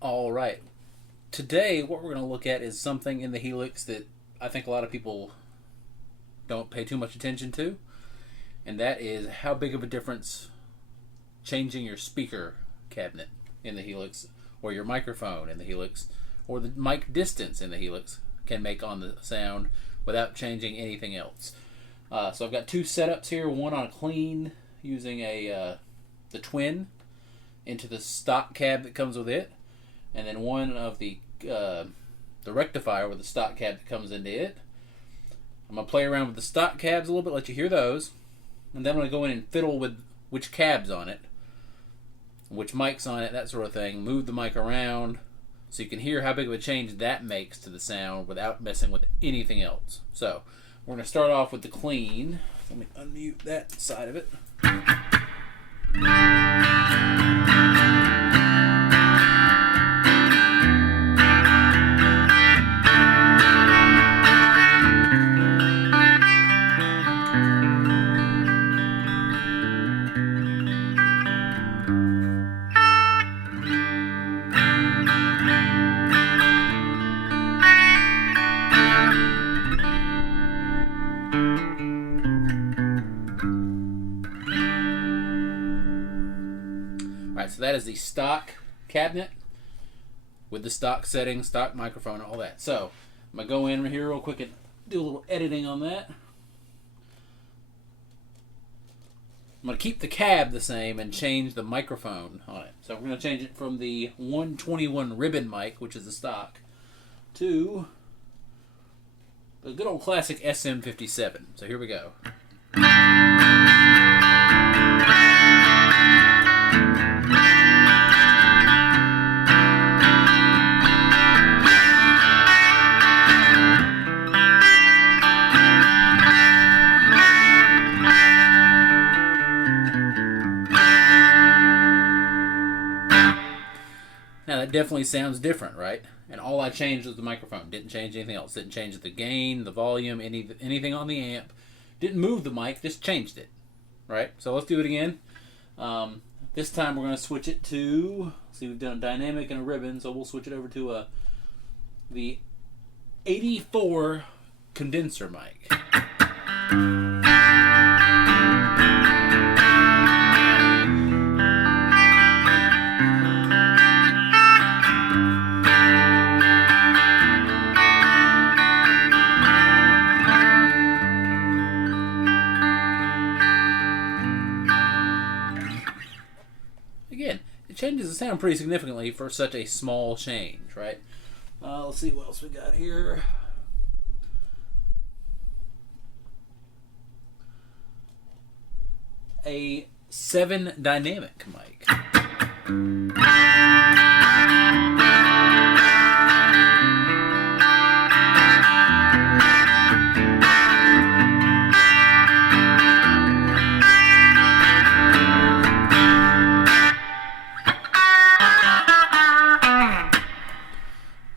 All right. Today, what we're going to look at is something in the Helix that I think a lot of people don't pay too much attention to, and that is how big of a difference changing your speaker cabinet in the Helix, or your microphone in the Helix, or the mic distance in the Helix can make on the sound without changing anything else. So I've got two setups here, one on a clean using the twin into the stock cab that comes with it, and then one of the rectifier with the stock cab that comes into it. I'm going to play around with the stock cabs a little bit, let you hear those, and then I'm going to go in and fiddle with which cab's on it, which mic's on it, that sort of thing, move the mic around so you can hear how big of a change that makes to the sound without messing with anything else. So we're going to start off with the clean. Let me unmute that side of it. Alright, so that is the stock cabinet with the stock settings, stock microphone, all that. So I'm going to go in here real quick and do a little editing on that. I'm going to keep the cab the same and change the microphone on it. So we're going to change it from the 121 ribbon mic, which is the stock, to the good old classic SM57. So here we go. Now that definitely sounds different, right? And all I changed was the microphone. Didn't change anything else. Didn't change the gain, the volume, anything on the amp. Didn't move the mic, just changed it, right? So let's do it again. This time we're going to switch it to, see, we've done a dynamic and a ribbon, so we'll switch it over to the 84 condenser mic. Again, it changes the sound pretty significantly for such a small change, right? Let's see what else we got here. A 7 dynamic mic.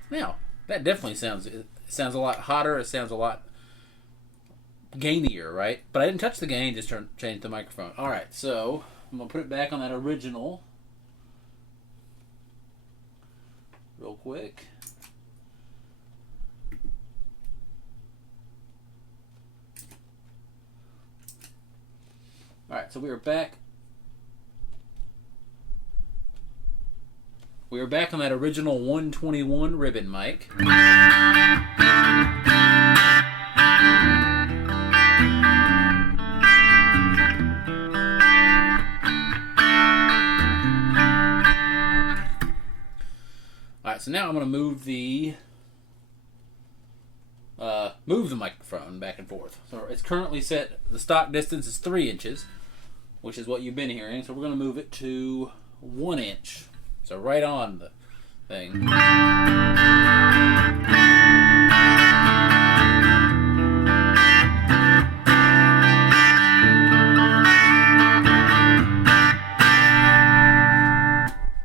Now, that definitely sounds a lot hotter. It sounds a lot gainier, right? But I didn't touch the gain, just changed the microphone. All right, so I'm going to put it back on that original real quick. All right, so we are back. We are back on that original 121 ribbon mic. Alright, so now I'm going to move the microphone back and forth. So it's currently set, the stock distance is 3 inches, which is what you've been hearing. So we're going to move it to 1 inch. So right on the thing.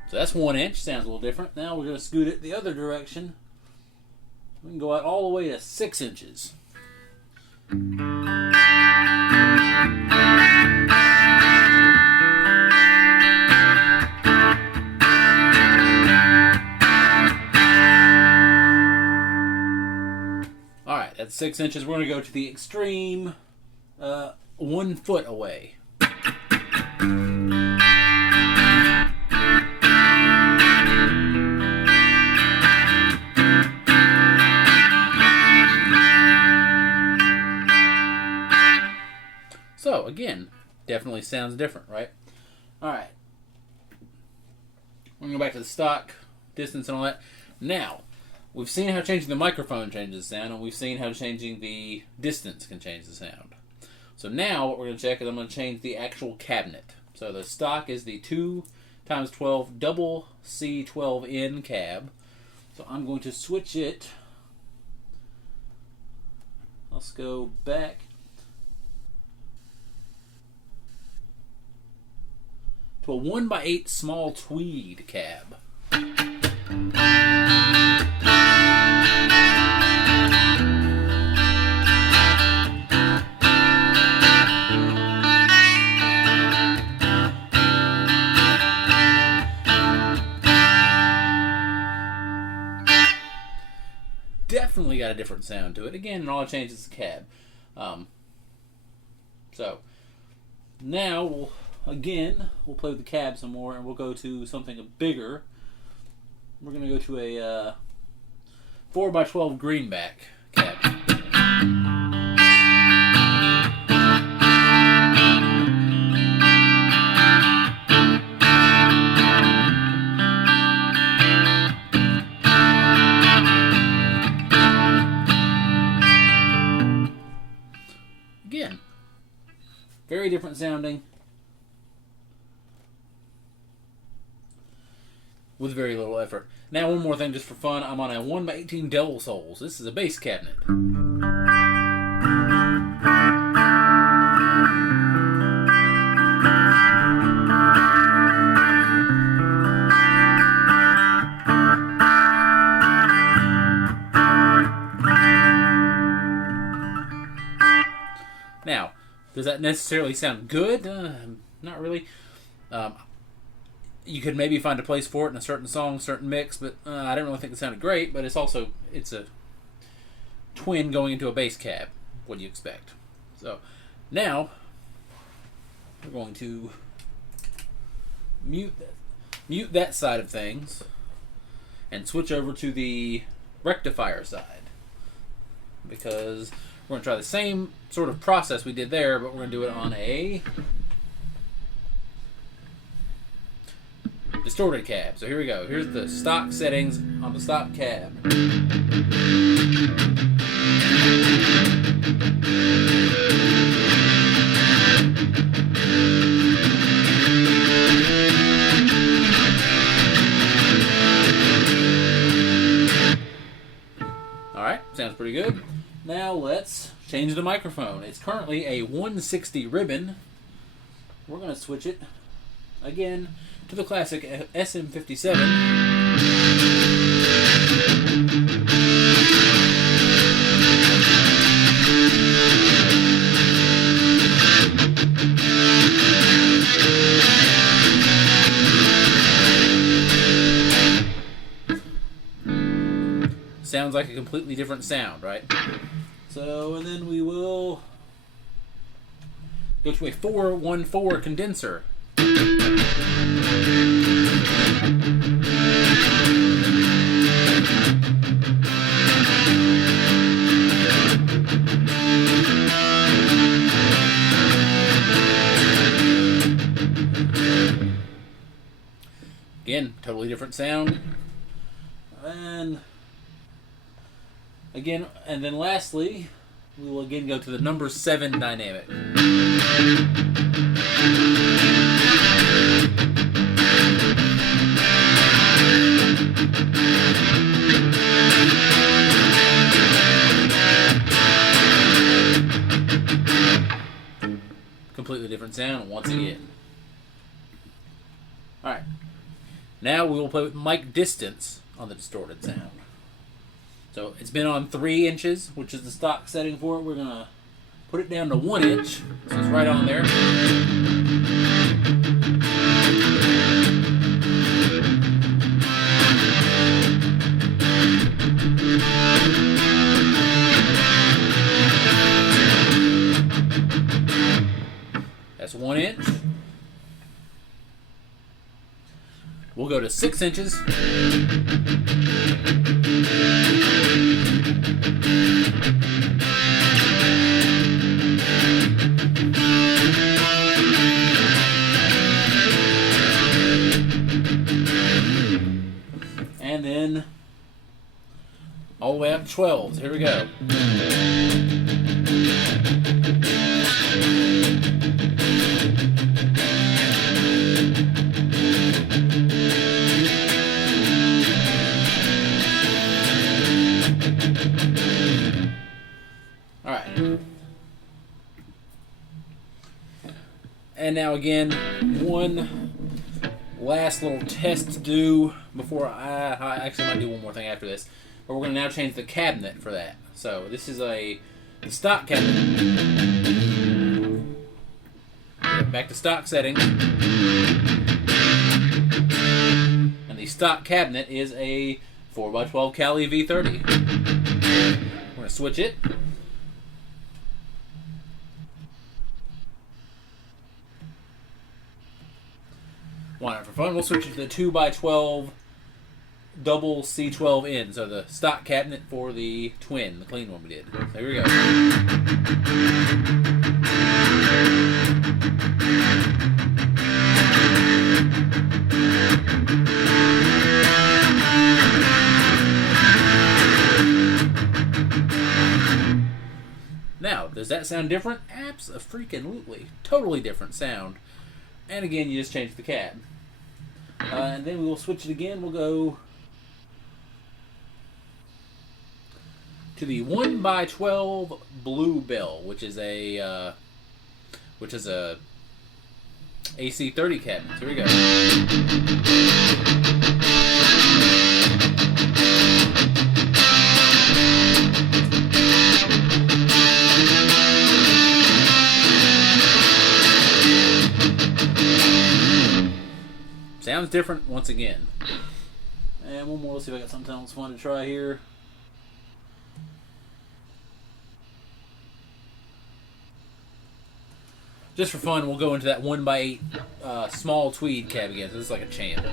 So that's 1 inch, sounds a little different. Now we're going to scoot it the other direction. We can go out all the way to 6 inches. That's 6 inches. We're going to go to the extreme 1 foot away. So, again, definitely sounds different, right? Alright. We're going to go back to the stock, distance and all that. Now, we've seen how changing the microphone changes the sound, and we've seen how changing the distance can change the sound. So now, what we're going to check is I'm going to change the actual cabinet. So the stock is the 2x12 double C12N cab. So I'm going to switch it. Let's go back to a 1x8 small Tweed cab. Definitely got a different sound to it. Again, and all it changes is the cab. So now we'll play with the cab some more, and we'll go to something bigger. We're going to go to a 4x12 Greenback cab. Again, very different sounding, with very little effort. Now, one more thing just for fun. I'm on a 1x18 Devil Souls. This is a bass cabinet. Now, does that necessarily sound good? Not really. You could maybe find a place for it in a certain song, certain mix, but I don't really think it sounded great. But it's a twin going into a bass cab. What do you expect? So now we're going to mute that side of things and switch over to the rectifier side, because we're going to try the same sort of process we did there, but we're going to do it on a distorted cab. So here we go. Here's the stock settings on the stock cab. Alright, sounds pretty good. Now let's change the microphone. It's currently a 160 ribbon. We're going to switch it again to the classic SM57. Sounds like a completely different sound, right? So, and then we will go to a 414 condenser. Again, totally different sound. And then lastly, we will again go to the number 7 dynamic. Completely different sound once again. Alright. Now we will play with mic distance on the distorted sound. So it's been on 3 inches, which is the stock setting for it. We're going to put it down to 1 inch. So it's right on there. We'll go to 6 inches. And then all the way up to 12s. Here we go. All right. And now again, one last little test to do before I actually might do one more thing after this. But we're going to now change the cabinet for that. So this is the stock cabinet. Back to stock settings. And the stock cabinet is a 4x12 Cali V30. We're going to switch it. Why not for fun? We'll switch it to the 2x12 double C12N. So the stock cabinet for the twin, the clean one we did. So here we go. Now, does that sound different? Abso-freaking-lutely. Totally different sound. And again, you just change the cab. And then we will switch it again. We'll go to the 1x12 Bluebell, which is a AC30 cabinet. Here we go. Sounds different once again. And one more. Let's see if I got something else fun to try here. Just for fun, we'll go into that 1x8 small tweed cab again. So this is like a champ.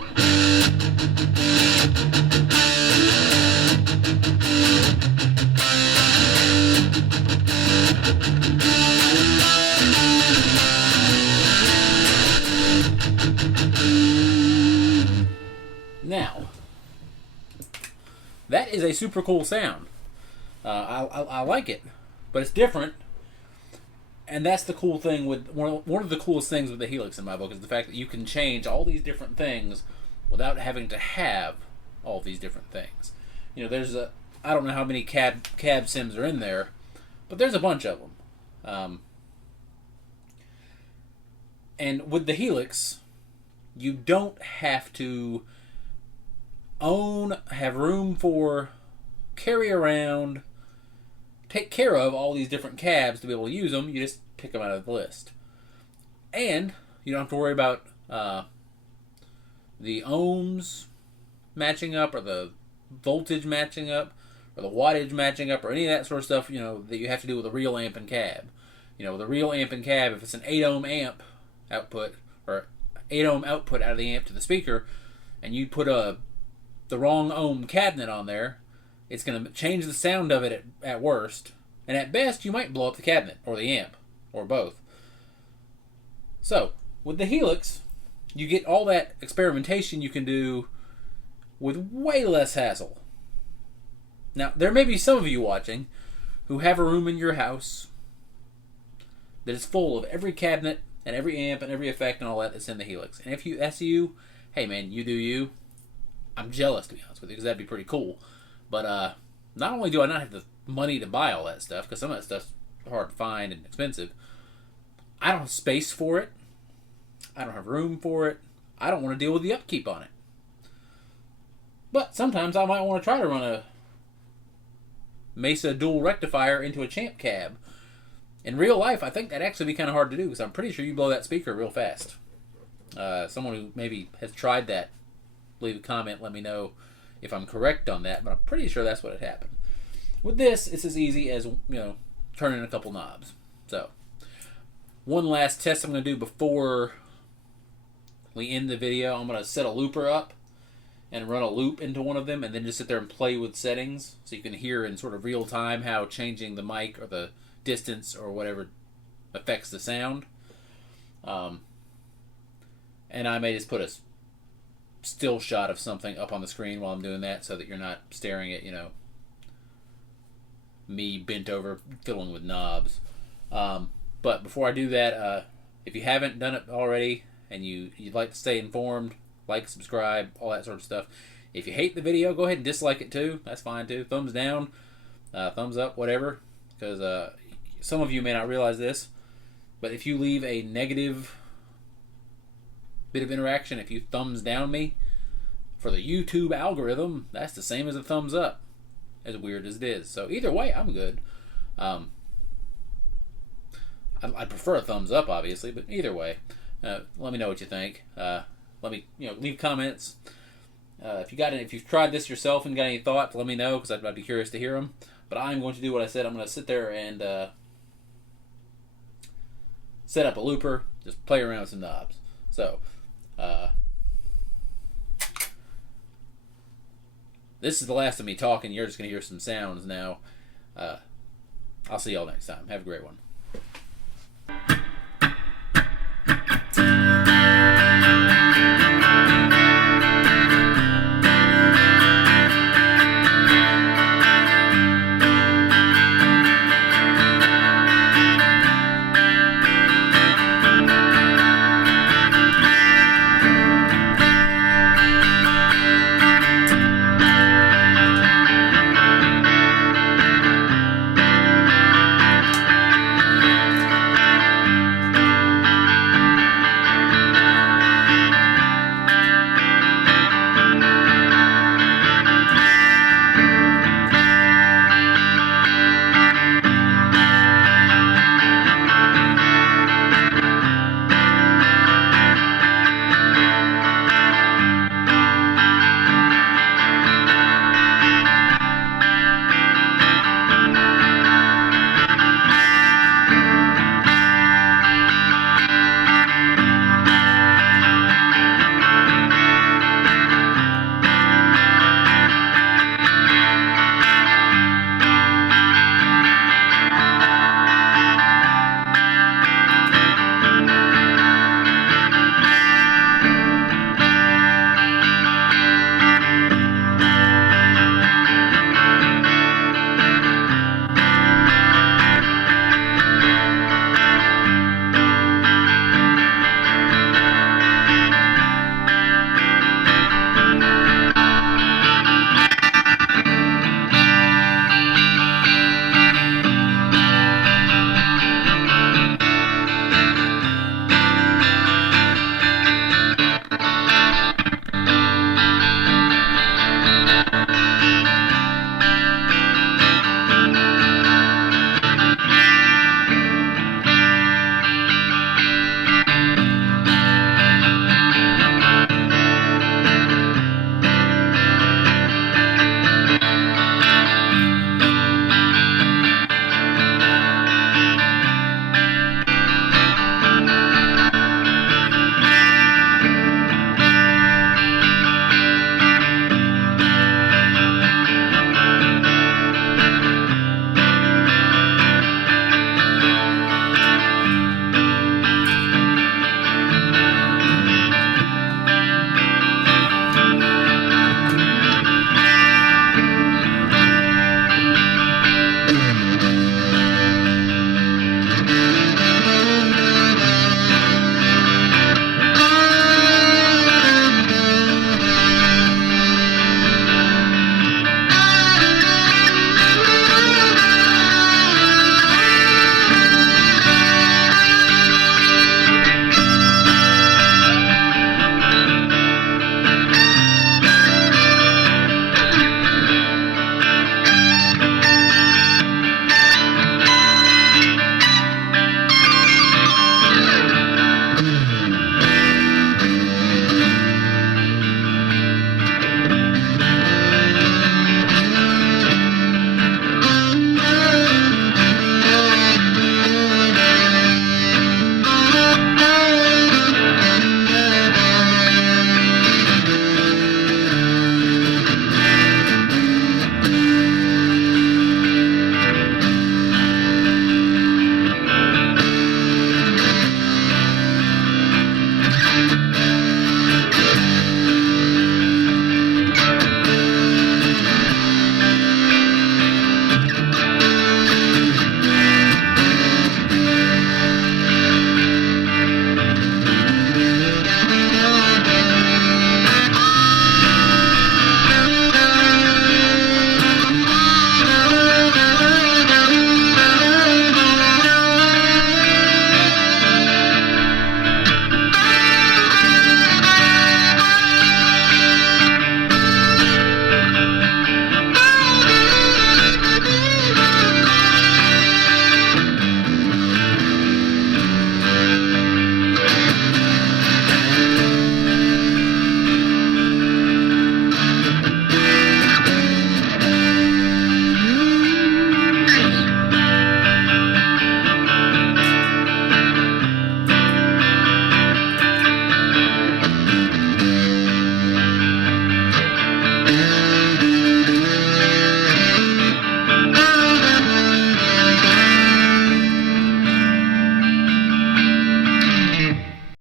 Now, that is a super cool sound. I like it, but it's different. And that's the cool thing with one of the coolest things with the Helix in my book is the fact that you can change all these different things without having to have all these different things. You know, there's I don't know how many cab sims are in there, but there's a bunch of them. And with the Helix, you don't have to have room for, carry around, take care of all these different cabs to be able to use them. You just pick them out of the list. And you don't have to worry about the ohms matching up or the voltage matching up or the wattage matching up or any of that sort of stuff, you know, that you have to do with a real amp and cab. You know, with a real amp and cab, if it's an 8 ohm amp output or 8 ohm output out of the amp to the speaker and you put the wrong ohm cabinet on there, it's going to change the sound of it at worst. And at best, you might blow up the cabinet or the amp or both. So, with the Helix, you get all that experimentation you can do with way less hassle. Now, there may be some of you watching who have a room in your house that is full of every cabinet and every amp and every effect and all that that's in the Helix. And if that's you, hey man, you do you. I'm jealous, to be honest with you, because that'd be pretty cool. But not only do I not have the money to buy all that stuff, because some of that stuff's hard to find and expensive, I don't have space for it. I don't have room for it. I don't want to deal with the upkeep on it. But sometimes I might want to try to run a Mesa Dual Rectifier into a Champ cab. In real life, I think that'd actually be kind of hard to do, because I'm pretty sure you blow that speaker real fast. Someone who maybe has tried that, leave a comment, let me know if I'm correct on that, but I'm pretty sure that's what had happened. With this, it's as easy as, you know, turning a couple knobs. So, one last test I'm going to do before we end the video, I'm going to set a looper up and run a loop into one of them, and then just sit there and play with settings so you can hear in sort of real time how changing the mic or the distance or whatever affects the sound. And I may just put a still shot of something up on the screen while I'm doing that so that you're not staring at, me bent over fiddling with knobs. But before I do that, if you haven't done it already and you'd like to stay informed, like, subscribe, all that sort of stuff. If you hate the video, go ahead and dislike it too. That's fine too. Thumbs down, thumbs up, whatever. Because some of you may not realize this, but if you leave a negative bit of interaction, if you thumbs down me, for the YouTube algorithm, that's the same as a thumbs up, as weird as it is. So either way, I'm good. I'd prefer a thumbs up, obviously, but either way, let me know what you think. Let me, leave comments. If you've tried this yourself and got any thoughts, let me know, because I'd be curious to hear them. But I'm going to do what I said. I'm going to sit there and set up a looper, just play around with some knobs. So, this is the last of me talking. You're just going to hear some sounds now. I'll see y'all next time. Have a great one.